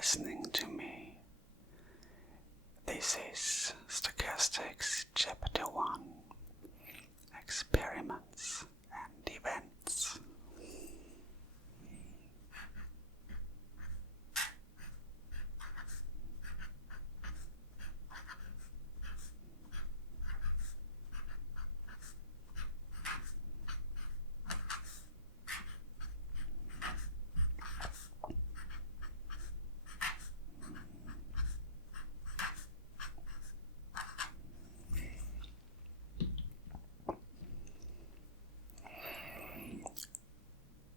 listening to me. This is Stochastics Chapter 1, Experiments and Events.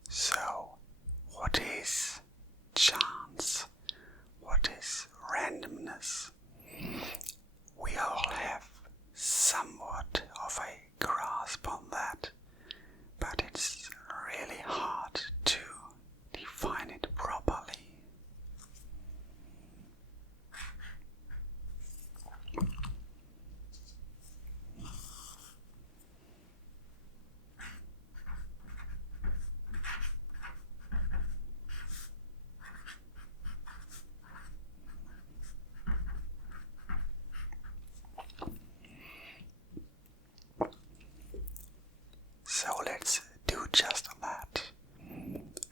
So, what is chance? What is randomness? We all have somewhat of a grasp on that, but it's really hard to define it properly. So let's do just that.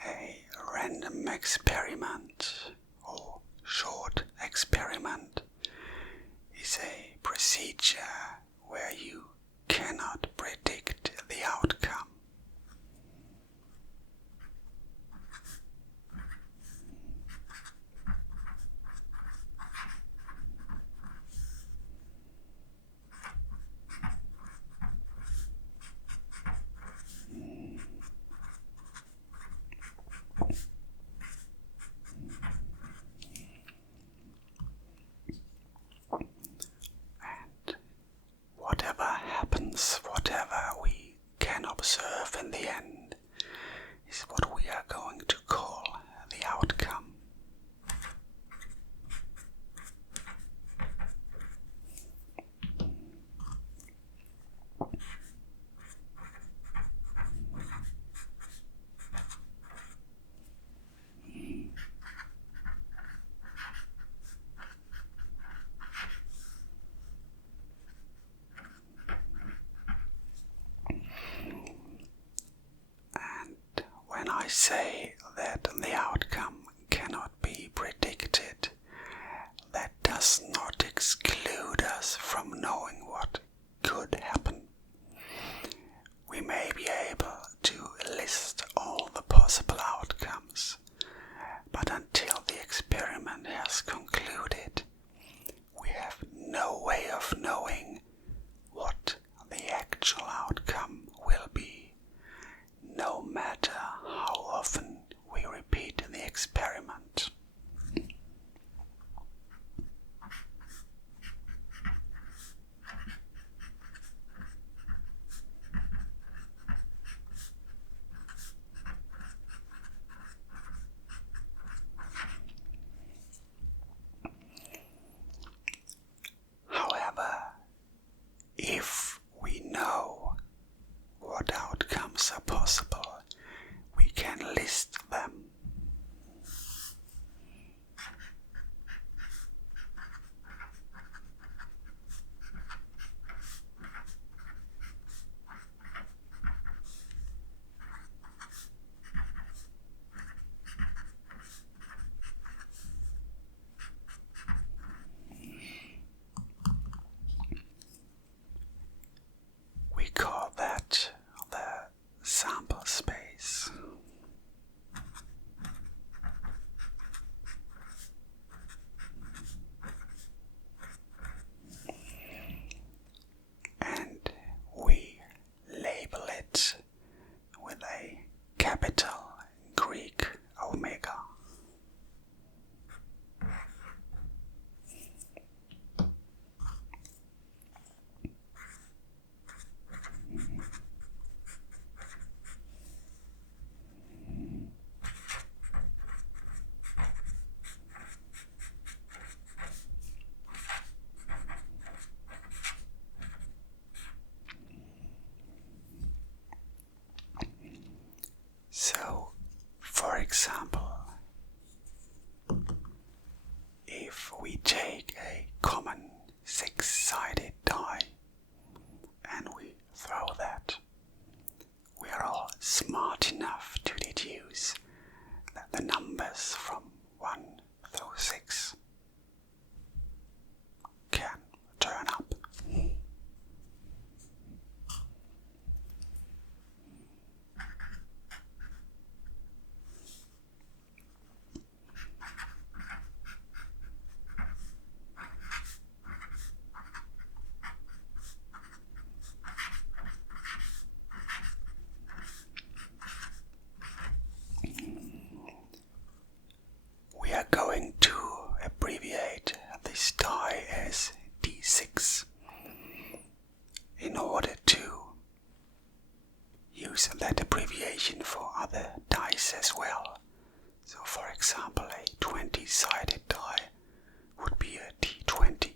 A random experiment or short experiment is a procedure where you cannot predict the outcome. Whatever happens, whatever we can observe in the end, is what we are going to call the outcome. When I say that the outcome cannot be predicted, that does not exclude us from knowing what could happen. We may be able to list all the possible outcomes, but until the experiment has concluded, we have no way of knowing what the actual outcome will be, no matter how often we repeat the experiment. However, if we know what outcomes are possible, we can list them. We call that the sample space. And we label it with a capital Greek omega. So, for example, take a common 6-sided die and we throw that. We are all smart enough to deduce that the numbers from 1 through 6 can turn up. We are going to abbreviate this die as D6 in order to use that abbreviation for other dice as well. So for example, a 20-sided die would be a D20.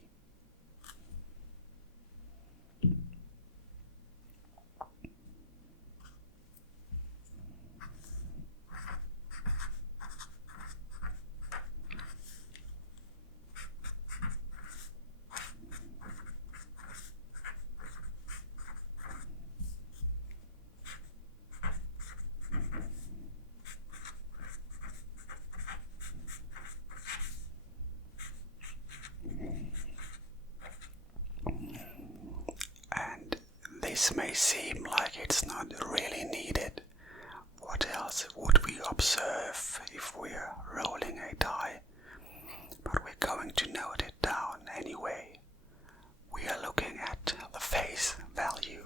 This may seem like it's not really needed. What else would we observe if we're rolling a die? But we're going to note it down anyway. We are looking at the face value.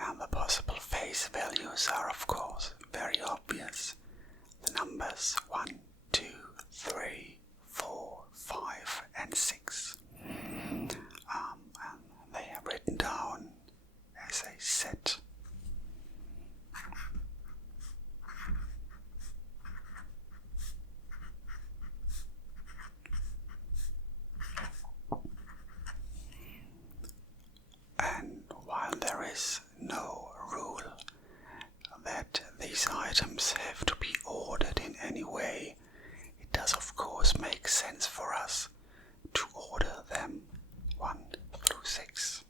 And the possible face values are, of course, very obvious. The numbers 1, 2, 3, 4, 5, and 6. And they are written down as a set. And while there is no rule that these items have to be ordered in any way, it does of course make sense for us to order them 1 through 6.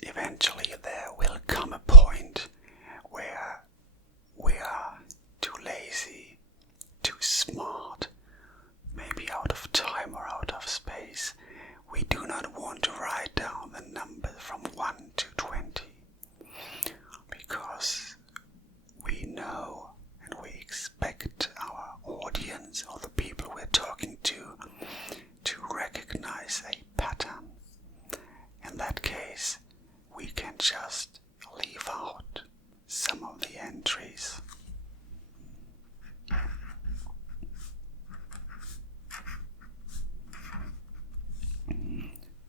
Eventually there will come a point where we are too lazy, too smart, maybe out of time or out of space. We do not want to write down the number from 1 to 20 because we know and we expect our audience or the people we're talking to recognize a pattern. In that case, we can just leave out some of the entries.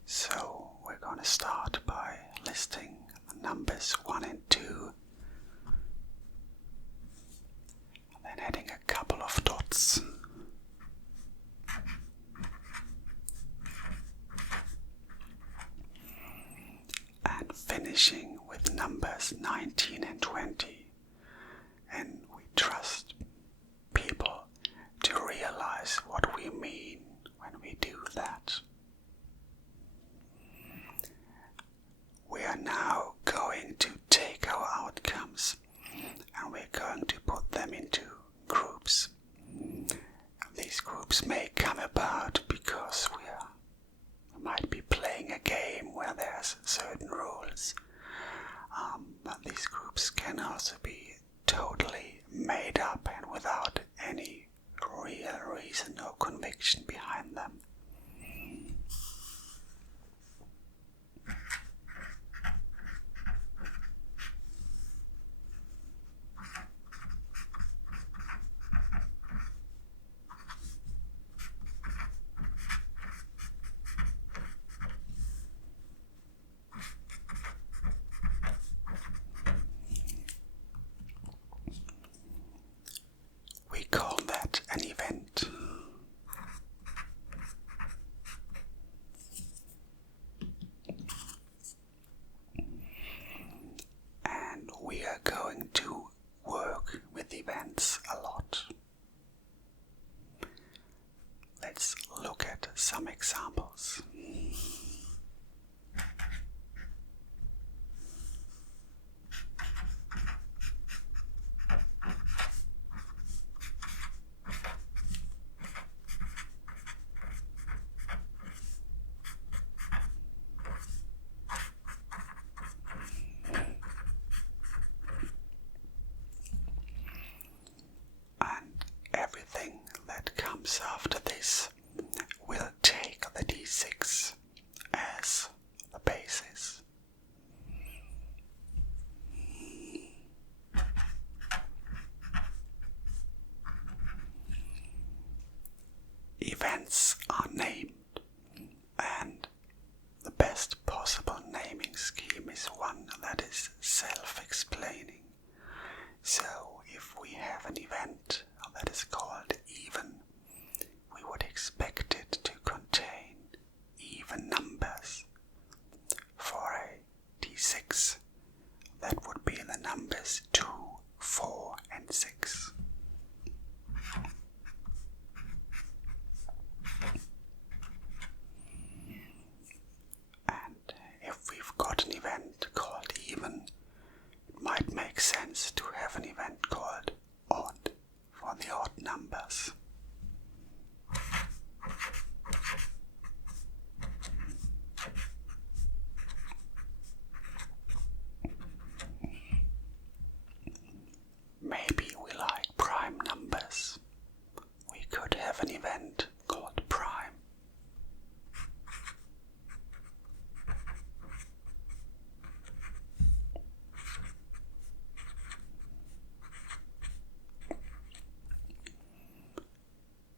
So we're going to start by listing the numbers 1 and 2, and then adding a couple of dots. And finishing with numbers 19 and 20. And we trust people to realize what we mean when we do that. We are now going to take our outcomes and we're going to put them into groups. These groups may come about because we might be playing a game where there's certain rules. But these groups can also be totally made up and without any real reason or conviction behind them. items after this will take the d6 as the basis. Events are named, and the best possible naming scheme is one that is self-explaining. So if we have an event that is called even, we would expect it to contain even numbers. For a d6, that would be the numbers 2, 4 and 6. And if we've got an event called even, it might make sense to have an event called odd for the odd numbers. Maybe we like prime numbers. We could have an event called prime.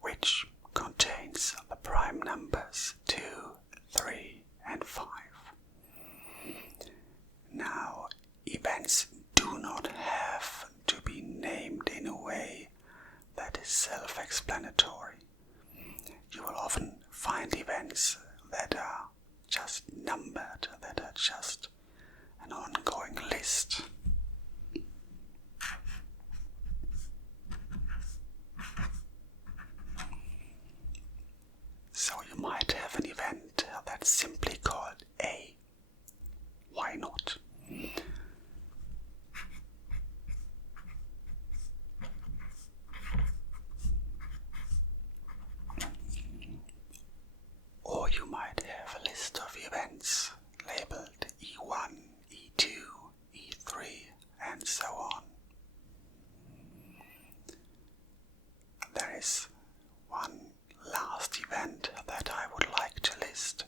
Which contains the prime numbers 2, 3 and 5. Now, events do not have to be named in a way that is self-explanatory. You will often find events that are just numbered, that are just an ongoing list. So you might have an event that's simply called A. Why not? Or you might have a list of events labeled E1, E2, E3 and so on. There is one last event that I would like to list,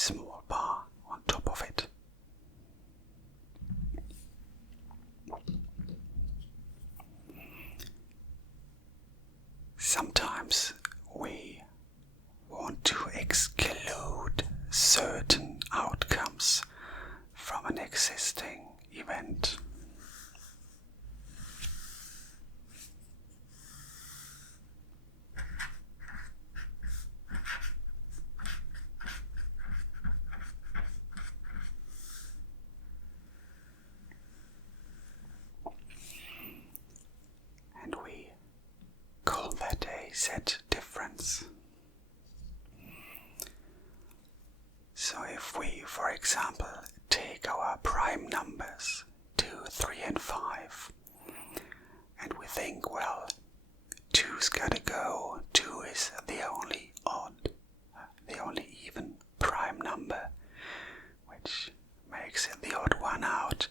small bar on top of it. Sometimes we want to exclude certain outcomes from an existing event. And we call that a set difference. So if we, for example, take our prime numbers 2, 3 and 5, and we think, well, 2's gotta go, 2 is the only even prime number, which makes it the odd one out,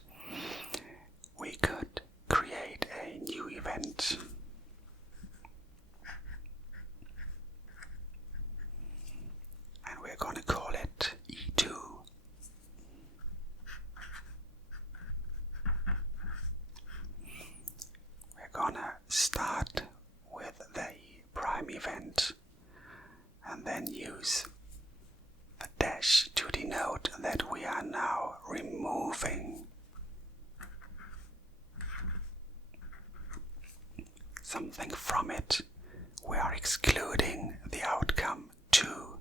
we could create a new event. And we're gonna call it E2. We're gonna start with the prime event and then use the dash to denote that we are now removing something from it. We are excluding the outcome 2.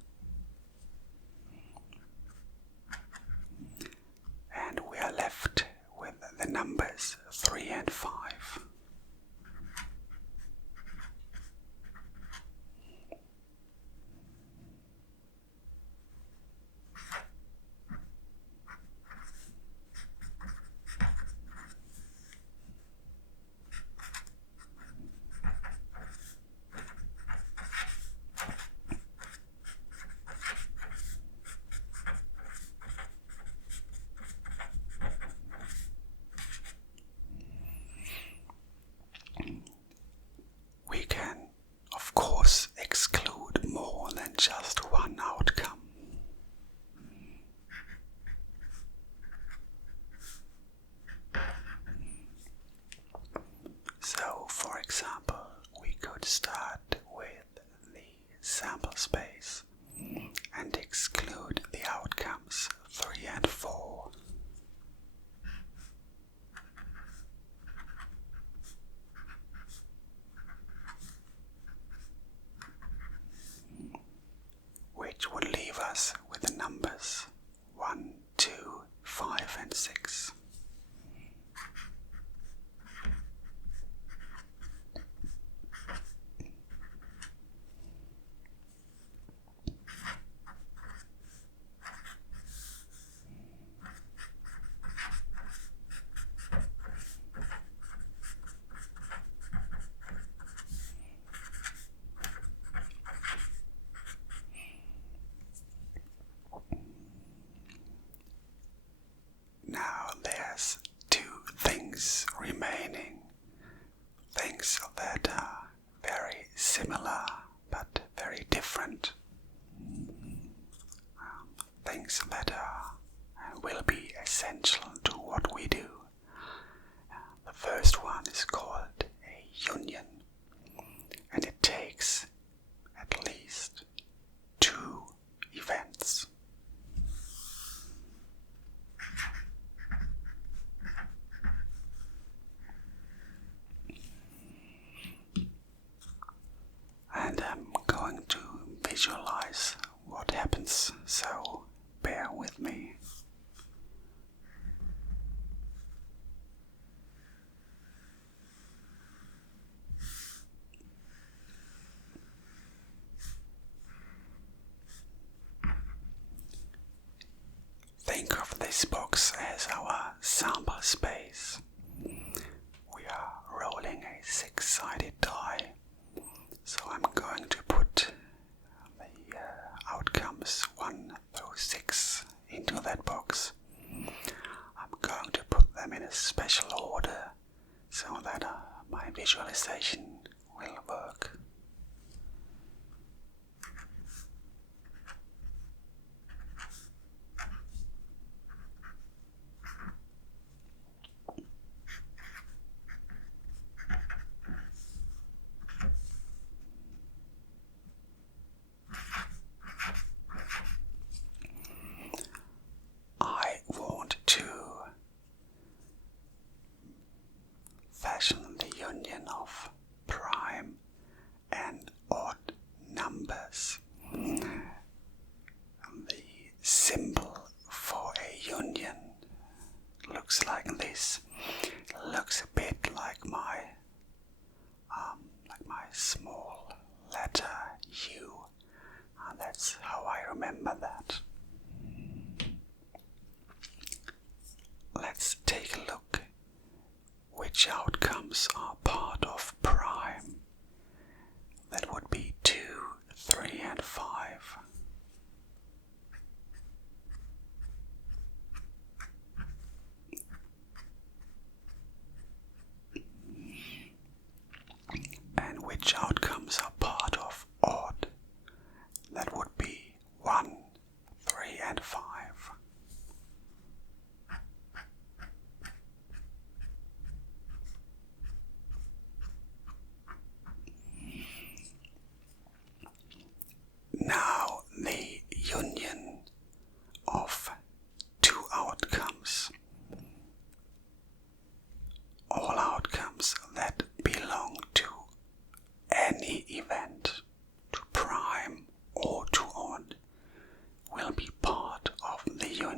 And we are left with the numbers 3 and 5. We can, of course, exclude more than just one outcome. So, for example, we could start with the sample space and exclude the outcomes 3 and 4. Which would leave us with the numbers 1, 2, 5 and 6. Now there's 2 things remaining, things that are very similar but very different, things that are and will be essential to what we do. The first one is called a union, and it takes at least 2 events. And I'm going to visualize what happens, so bear with me. Think of this box as our sample space. We are rolling a 6-sided die. So I'm going to put the outcomes 1 through 6 into that box. I'm going to put them in a special order so that my visualization will work.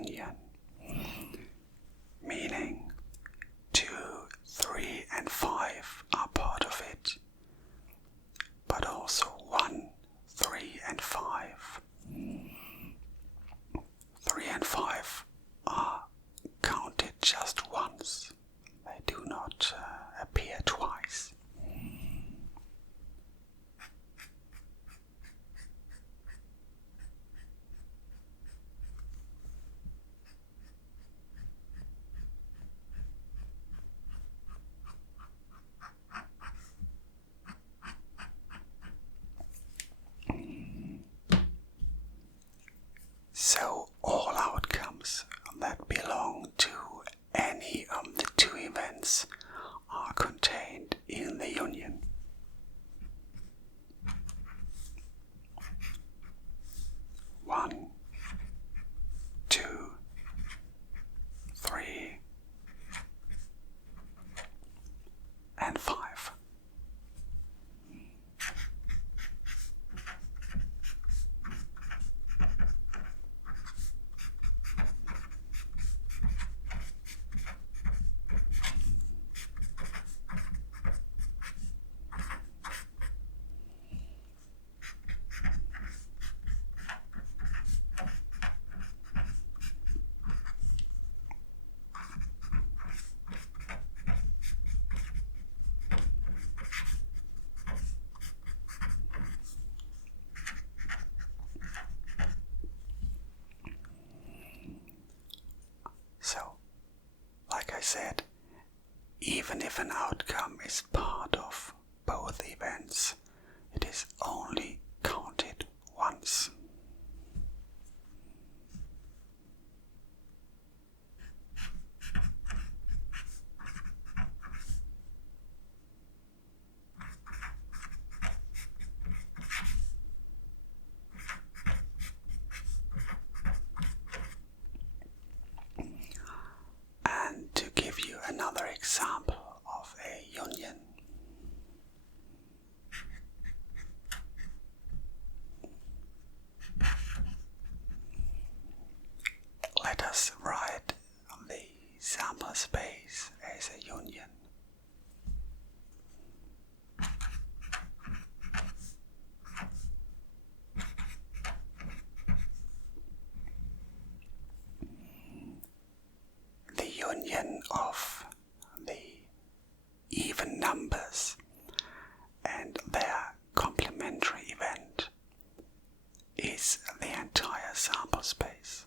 union, meaning 2, 3 and 5 are part of it, but also 1, 3 and 5. 3 and 5 are counted just once. They do not appear twice. So all outcomes that belong to any of the two events are contained in the union. One, 2, 3, and 5. So, like I said, even if an outcome is part of both events, it is only counted once. And to give you another example of a union, let us write the sample space as a union. The union of the even numbers and their complementary event is the entire sample space.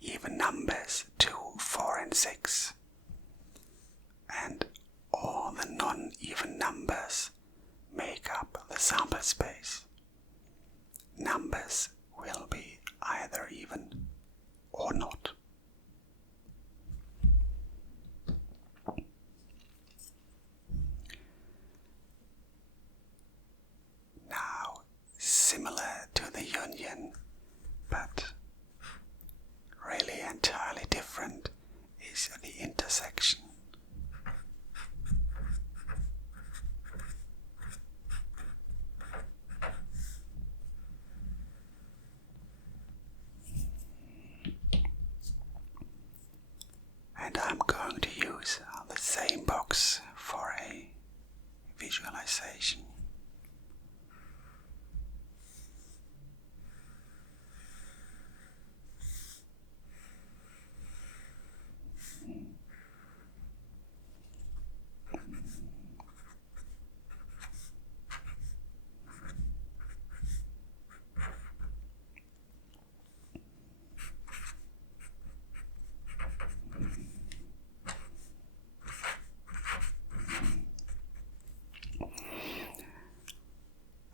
Even numbers 2, 4 and 6 and all the non-even numbers make up the sample space. Numbers will be either even or not. Now, similar to the union, but really entirely different, is the intersection. And I'm going to use the same box for a visualization.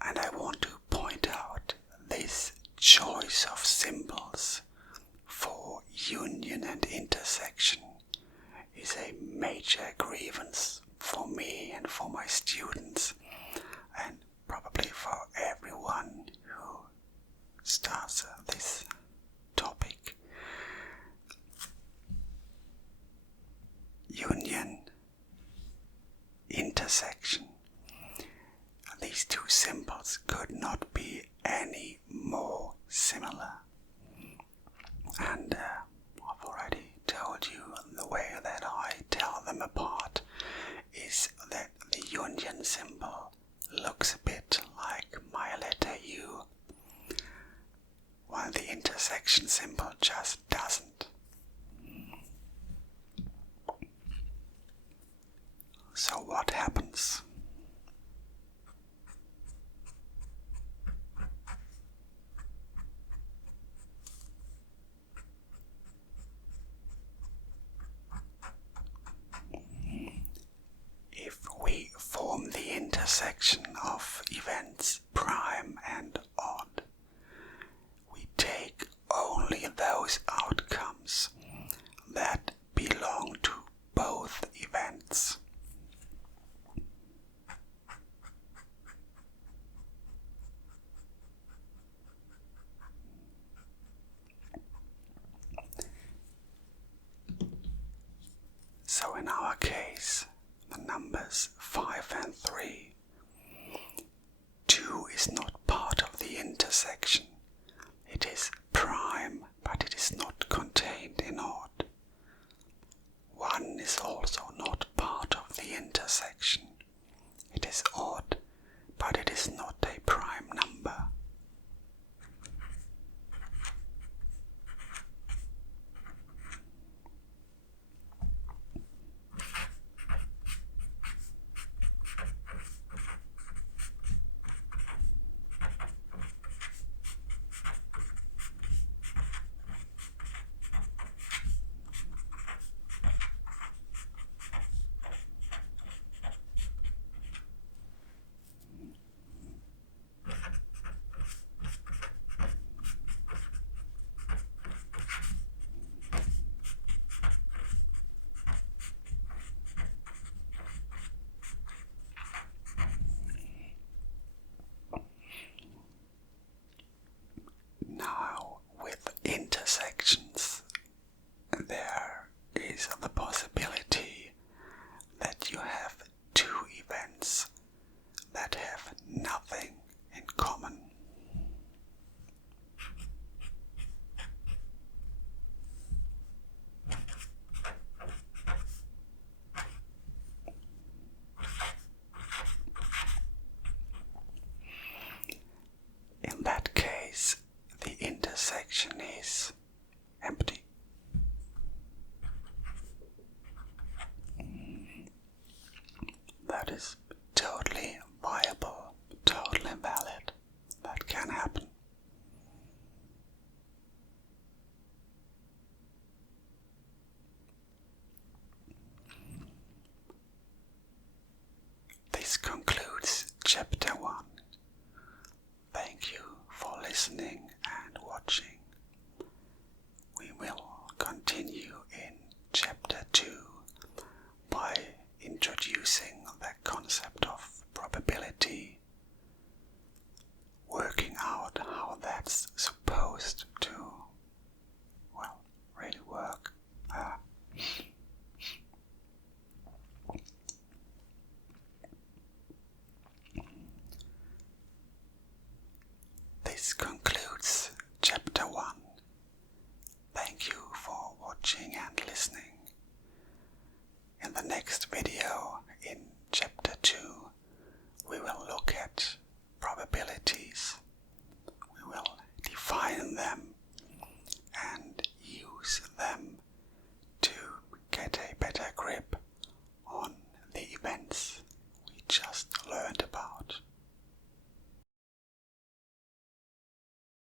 And I want to point out this choice of symbols for union and intersection is a major grievance for me and for my students, and probably for everyone who starts this topic. Union, intersection. These two symbols could not be any more similar. intersection symbol just doesn't. So what happens? If we form the intersection of events prime and odd, we take only those outcomes that belong to both events. So in our case, the numbers 5 and 3, 2 is not part of the intersection. It is prime, but it is not contained in odd. 1 is also not part of the intersection. It is odd, but it is not a prime number. Now, with intersections, there is the possibility that you have two events that have nothing in common. In that case, the intersection is empty. That is totally viable, totally valid. That can happen. This concludes Chapter 1. Thank you for listening and watching. We will continue in Chapter 2 by introducing the concept of probability, working out how